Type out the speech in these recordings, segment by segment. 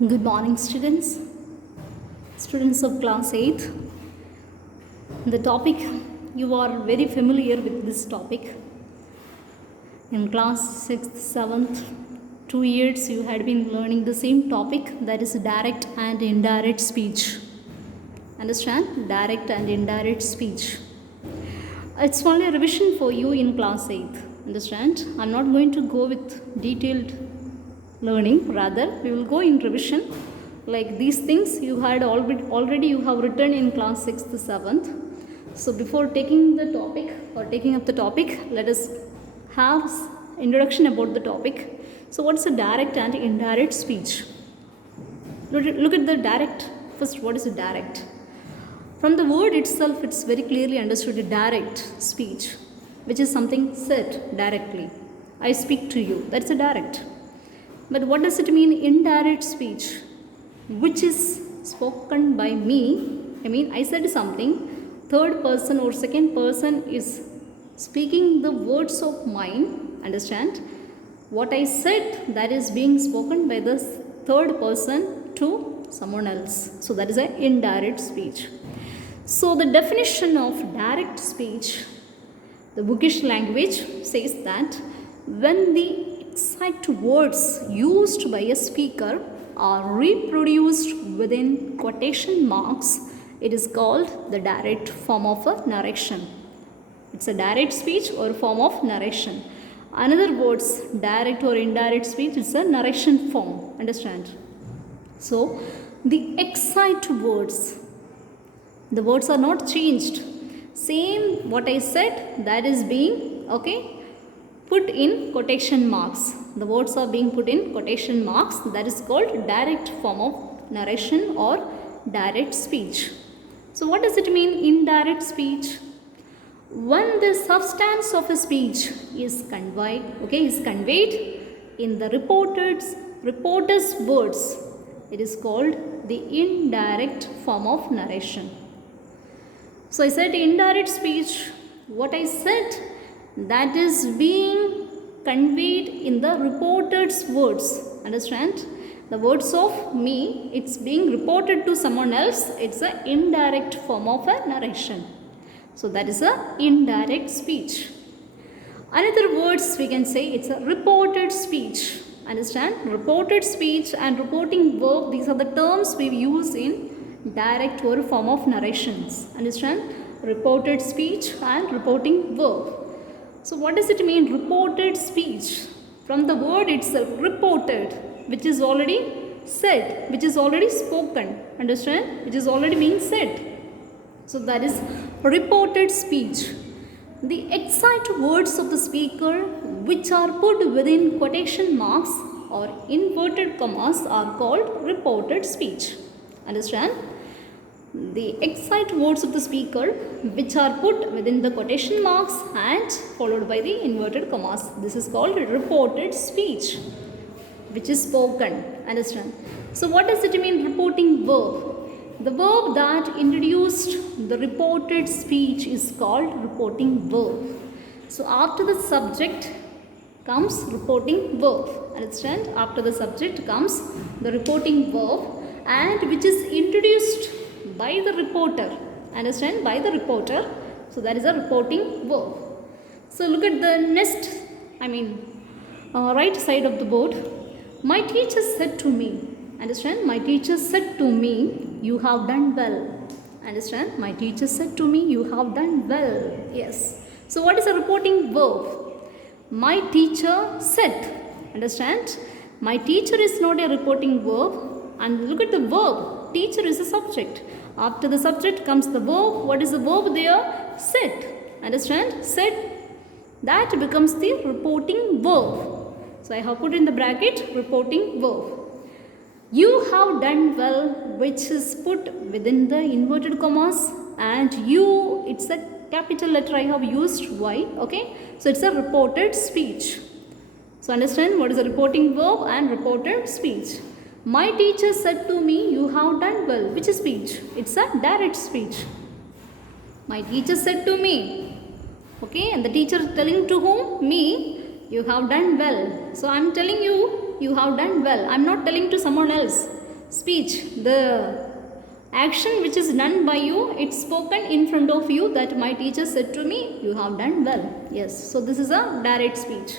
Good morning, students of class 8th. The topic, you are very familiar with this topic. In class 6th, 7th, 2 years you had been learning the same topic, that is direct and indirect speech. Understand? Direct and indirect speech. It's only a revision for you in class 8th. Understand? I'm not going to go with detailed learning, rather we will go in revision. Like these things you had already you have written in class 6th, 7th. So before taking the topic or taking up the topic, let us have introduction about the topic. So what's a direct and indirect speech? Look at the direct. First, what is a direct? From the word itself, it's very clearly understood a direct speech, which is something said directly. I speak to you. That's a direct. But what does it mean, indirect speech? Which is spoken by me. I said something. Third person or second person is speaking the words of mine. Understand? What I said, that is being spoken by the third person to someone else. So that is an indirect speech. So the definition of direct speech, the bookish language says that when the exact words used by a speaker are reproduced within quotation marks, it is called the direct form of a narration. It's a direct speech or form of narration. Another words, direct or indirect speech, is a narration form. Understand? So the exact words, the words are not changed. Same what I said, that is being put in quotation marks. The words are being put in quotation marks. That is called direct form of narration or direct speech. So what does it mean, indirect speech? When the substance of a speech is conveyed, in the reporter's words, it is called the indirect form of narration. So I said indirect speech, what I said, that is being conveyed in the reporter's words. Understand? The words of me, it's being reported to someone else. It's an indirect form of a narration. So that is a indirect speech. Another words we can say, it's a reported speech. Understand? Reported speech and reporting verb, these are the terms we use in direct or form of narrations. Understand? Reported speech and reporting verb. So what does it mean, reported speech? From the word itself, reported, which is already said, which is already spoken. Understand? Which is already being said. So that is reported speech. The exact words of the speaker which are put within quotation marks or inverted commas are called reported speech. Understand? The exact words of the speaker which are put within the quotation marks and followed by the inverted commas. This is called reported speech, which is spoken. Understand? So what does it mean, reporting verb? The verb that introduced the reported speech is called reporting verb. So after the subject comes reporting verb. Understand? After the subject comes the reporting verb, and which is introduced by the reporter. Understand? By the reporter. So that is a reporting verb. So look at the next, right side of the board. My teacher said to me. Understand? My teacher said to me, you have done well. Understand? My teacher said to me, you have done well. Yes. So what is a reporting verb? My teacher said. Understand? My teacher is not a reporting verb. And look at the verb. Teacher is a subject. After the subject comes the verb. What is the verb there? Said. Understand? Said. That becomes the reporting verb. So I have put in the bracket reporting verb. You have done well, which is put within the inverted commas, and you, it's a capital letter I have used, Y. So it's a reported speech. So understand what is a reporting verb and reported speech. My teacher said to me, you have done well. Which is speech? It's a direct speech. My teacher said to me. And the teacher telling to whom? Me. You have done well. So I am telling you, you have done well. I am not telling to someone else. speech, the action which is done by you, it's spoken in front of you, that my teacher said to me, you have done well. Yes, so this is a direct speech.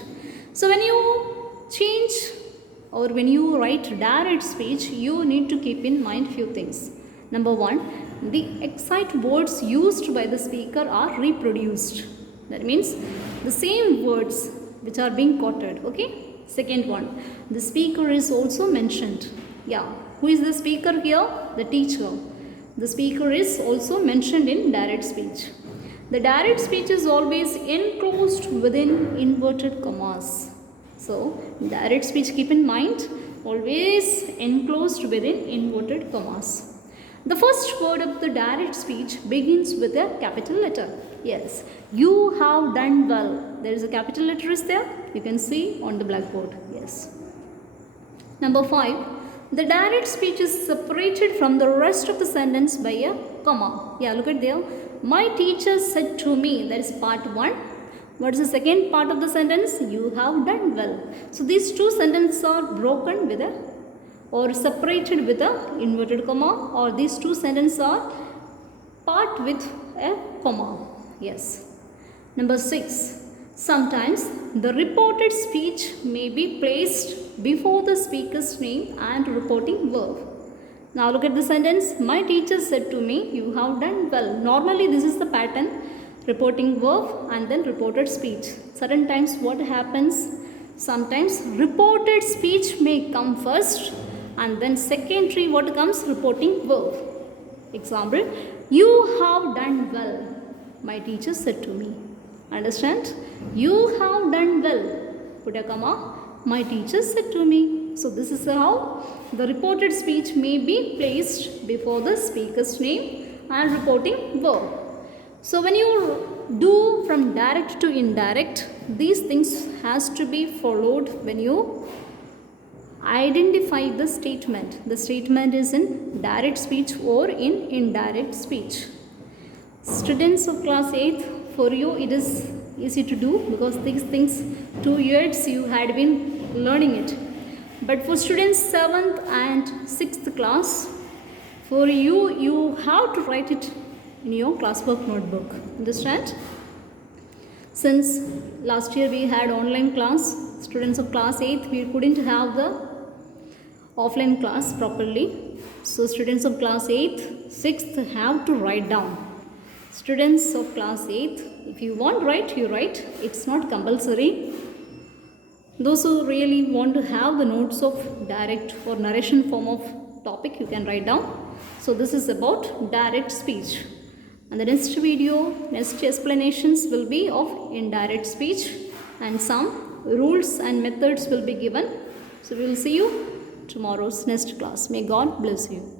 So when you change or when you write direct speech, you need to keep in mind few things. Number one, the exact words used by the speaker are reproduced. That means the same words which are being quoted. Okay. Second one, the speaker is also mentioned. Yeah, who is the speaker here? The teacher. The speaker is also mentioned in direct speech. The direct speech is always enclosed within inverted commas. So direct speech, keep in mind, always enclosed within inverted commas. The first word of the direct speech begins with a capital letter. Yes, you have done well. There is a capital letter is there. You can see on the blackboard. Yes. Number 5. The direct speech is separated from the rest of the sentence by a comma. Yeah, look at there. My teacher said to me. That is part 1. What is the second part of the sentence? You have done well. So these two sentences are broken with a or separated with a inverted comma, or these two sentences are part with a comma. Yes. Number 6. Sometimes the reported speech may be placed before the speaker's name and reporting verb. Now look at the sentence. My teacher said to me, you have done well. Normally this is the pattern. Reporting verb and then reported speech. Certain times what happens? Sometimes reported speech may come first and then secondary what comes? Reporting verb. Example, you have done well. My teacher said to me. Understand? You have done well. Put a comma. My teacher said to me. So this is how the reported speech may be placed before the speaker's name and reporting verb. So when you do from direct to indirect, these things has to be followed when you identify the statement. The statement is in direct speech or in indirect speech. Students of class 8th, for you it is easy to do because these things 2 years you had been learning it. But for students 7th and 6th class, for you have to write it in your classwork notebook. Understand? Since last year we had online class, students of class 8th, we couldn't have the offline class properly. So students of class 8th, 6th have to write down. Students of class 8th, if you want to write, you write. It's not compulsory. Those who really want to have the notes of direct or narration form of topic, you can write down. So this is about direct speech. And the next video, next explanations will be of indirect speech and some rules and methods will be given. So we will see you tomorrow's next class. May God bless you.